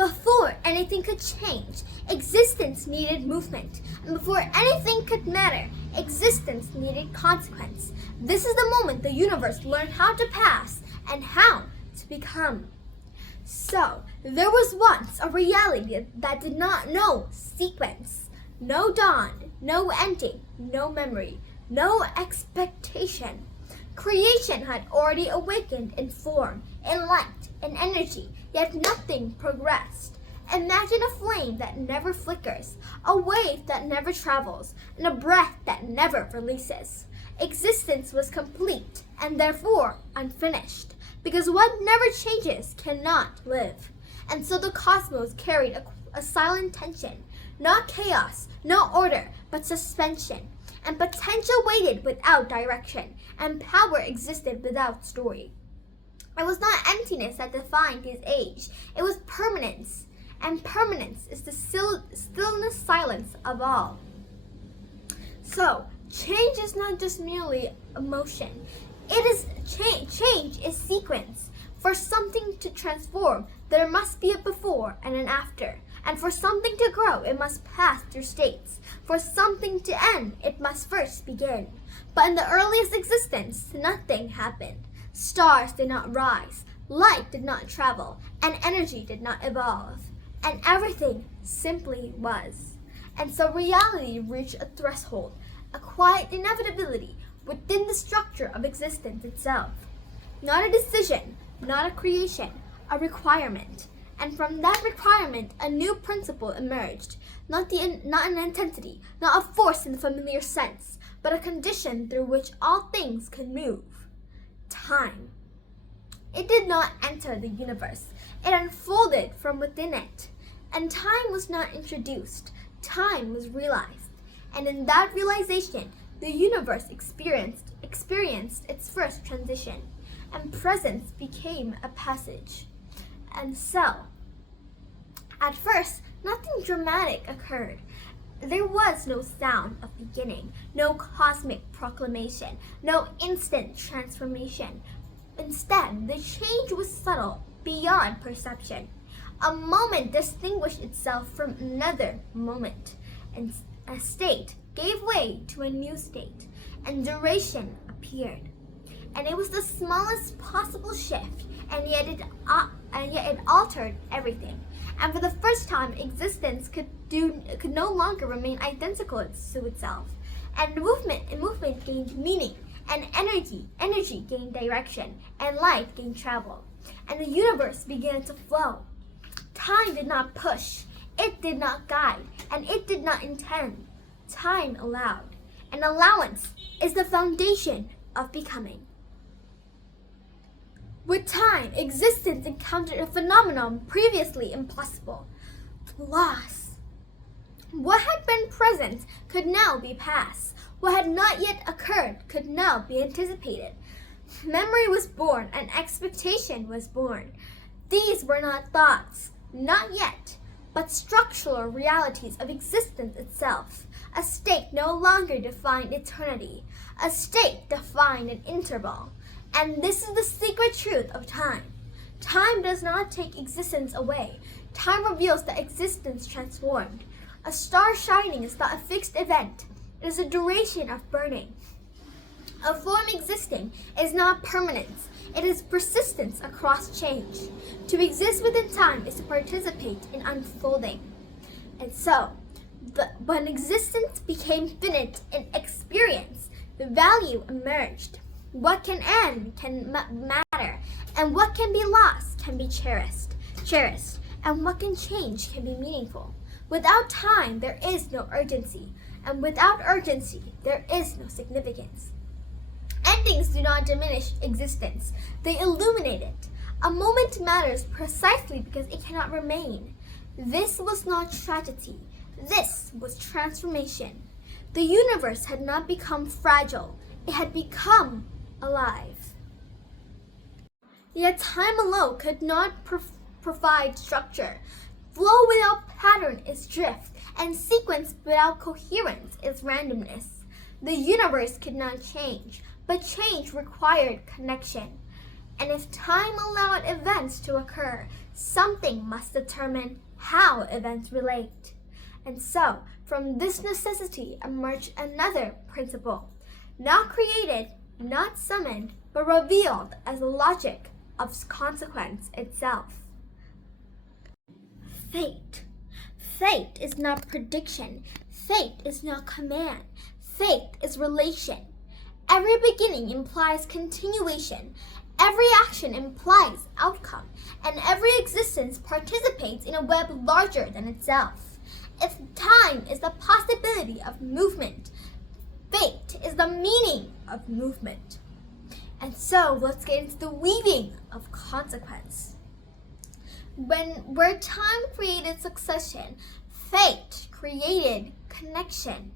Before anything could change, existence needed movement. And before anything could matter, existence needed consequence. This is the moment the universe learned how to pass and how to become. So, there was once a reality that did not know sequence. No dawn, no ending, no memory, no expectation. Creation had already awakened in form, in light, in energy, yet nothing progressed. Imagine a flame that never flickers, a wave that never travels, and a breath that never releases. Existence was complete and therefore unfinished, because what never changes cannot live. And so the cosmos carried a silent tension, not chaos, no order, but suspension. And potential waited without direction, and power existed without story. It was not emptiness that defined his age, it was permanence. And permanence is the stillness silence of all. So, change is not just merely emotion. It is change is sequence. For something to transform, there must be a before and an after. And for something to grow, it must pass through states. For something to end, it must first begin. But in the earliest existence, nothing happened. Stars did not rise, light did not travel, and energy did not evolve. And everything simply was. And so reality reached a threshold, a quiet inevitability within the structure of existence itself. Not a decision, not a creation, a requirement. And from that requirement, a new principle emerged, not an intensity, not a force in the familiar sense, but a condition through which all things could move. Time. It did not enter the universe. It unfolded from within it. And time was not introduced. Time was realized. And in that realization, the universe experienced its first transition, and presence became a passage. And so, at first, nothing dramatic occurred. There was no sound of beginning, no cosmic proclamation, no instant transformation. Instead, the change was subtle, beyond perception. A moment distinguished itself from another moment, and a state gave way to a new state, and duration appeared. And it was the smallest possible shift, and yet it altered everything. And for the first time, existence could no longer remain identical to itself. And movement gained meaning, and energy gained direction, and light gained travel. And the universe began to flow. Time did not push, it did not guide, and it did not intend. Time allowed, and allowance is the foundation of becoming. With time, existence encountered a phenomenon previously impossible: loss. What had been present could now be past. What had not yet occurred could now be anticipated. Memory was born, and expectation was born. These were not thoughts, not yet, but structural realities of existence itself. A state no longer defined eternity. A state defined an interval. And this is the secret truth of time. Time does not take existence away. Time reveals that existence transformed. A star shining is not a fixed event. It is a duration of burning. A form existing is not permanence. It is persistence across change. To exist within time is to participate in unfolding. And so, when existence became finite in experience, the value emerged. What can end can matter, and what can be lost can be cherished, and what can change can be meaningful. Without time, there is no urgency, and without urgency, there is no significance. Endings do not diminish existence, they illuminate it. A moment matters precisely because it cannot remain. This was not tragedy, this was transformation. The universe had not become fragile, it had become alive. Yet time alone could not provide structure. Flow without pattern is drift, and sequence without coherence is randomness. The universe could not change, but change required connection. And if time allowed events to occur, something must determine how events relate. And so, from this necessity emerged another principle, not created, not summoned, but revealed as logic of consequence itself. Fate. Fate is not prediction. Fate is not command. Fate is relation. Every beginning implies continuation. Every action implies outcome. And every existence participates in a web larger than itself. If time is the possibility of movement, fate is the meaning of movement. And so let's get into the weaving of consequence. Where time created succession, fate created connection.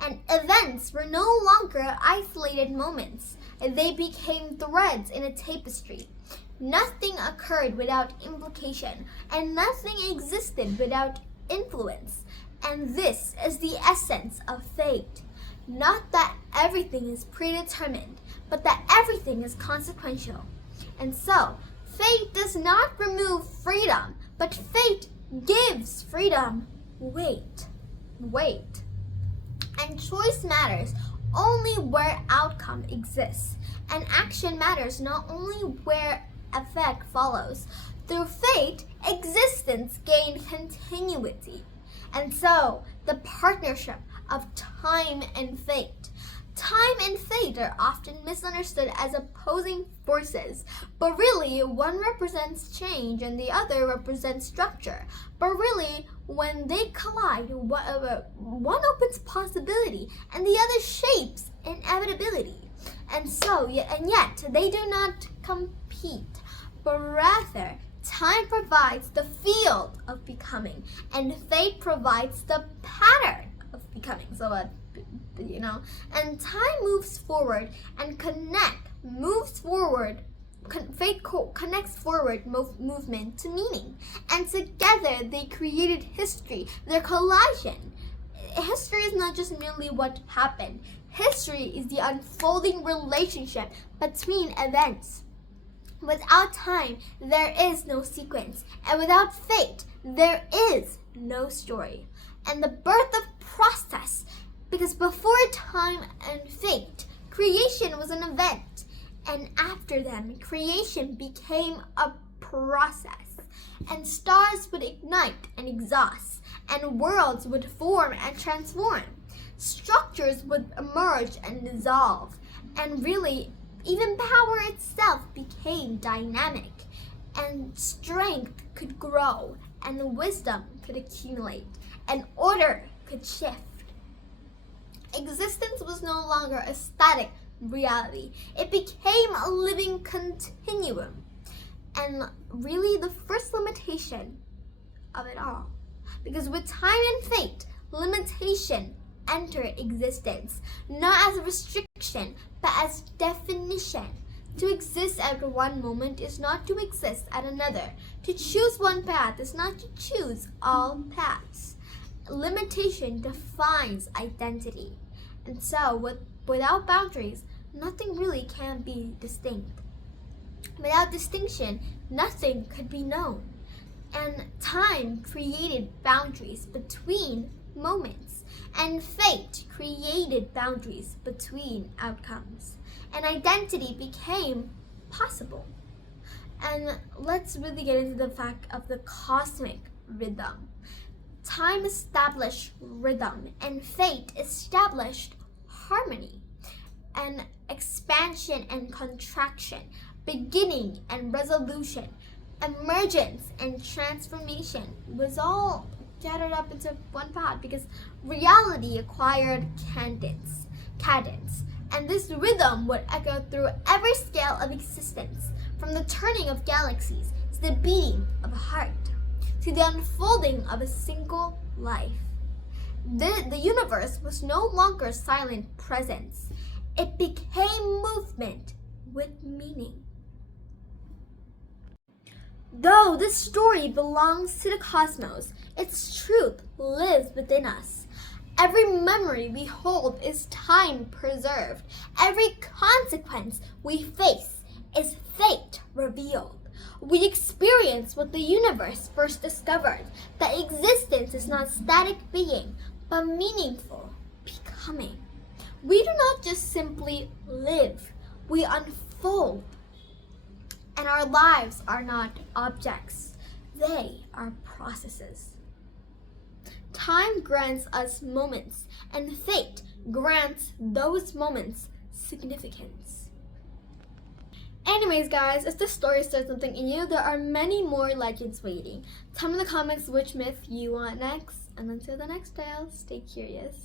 And events were no longer isolated moments. They became threads in a tapestry. Nothing occurred without implication, and nothing existed without influence. And this is the essence of fate. Not that everything is predetermined, but that everything is consequential. And so, fate does not remove freedom, but fate gives freedom. Wait. And choice matters only where outcome exists. And action matters not only where effect follows. Through fate, existence gained continuity. And so, the partnership of time and fate. Time and fate are often misunderstood as opposing forces, but really one represents change and the other represents structure. But really, when they collide, one opens possibility and the other shapes inevitability. And yet they do not compete, but rather time provides the field of becoming and fate provides the pattern of becoming. And time moves forward and fate connects forward movement to meaning. And together they created history, their collision. History is not just merely what happened. History is the unfolding relationship between events. Without time, there is no sequence. And without fate, there is no story. And the birth of process, because before time and fate, creation was an event. And after them, creation became a process. And stars would ignite and exhaust. And worlds would form and transform. Structures would emerge and dissolve. And really, even power itself became dynamic. And strength could grow. And wisdom could accumulate. And order could shift. Existence was no longer a static reality. It became a living continuum. And really the first limitation of it all. Because with time and fate, limitation entered existence. Not as a restriction, but as definition. To exist at one moment is not to exist at another. To choose one path is not to choose all paths. Limitation defines identity. And so, without boundaries, nothing really can be distinct. Without distinction, nothing could be known. And time created boundaries between moments. And fate created boundaries between outcomes. And identity became possible. And let's really get into the fact of the cosmic rhythm. Time established rhythm, and fate established harmony. And expansion and contraction, beginning and resolution, emergence and transformation was all gathered up into one pot because reality acquired cadence. And this rhythm would echo through every scale of existence, from the turning of galaxies to the beating of a heart, to the unfolding of a single life. The universe was no longer silent presence. It became movement with meaning. Though this story belongs to the cosmos, its truth lives within us. Every memory we hold is time preserved. Every consequence we face is fate revealed. We experience what the universe first discovered, that existence is not static being, but meaningful becoming. We do not just simply live, we unfold. And our lives are not objects, they are processes. Time grants us moments, and fate grants those moments significance. Anyways, guys, if this story stirred something in you, there are many more legends waiting. Tell me in the comments which myth you want next, and until the next tale, stay curious.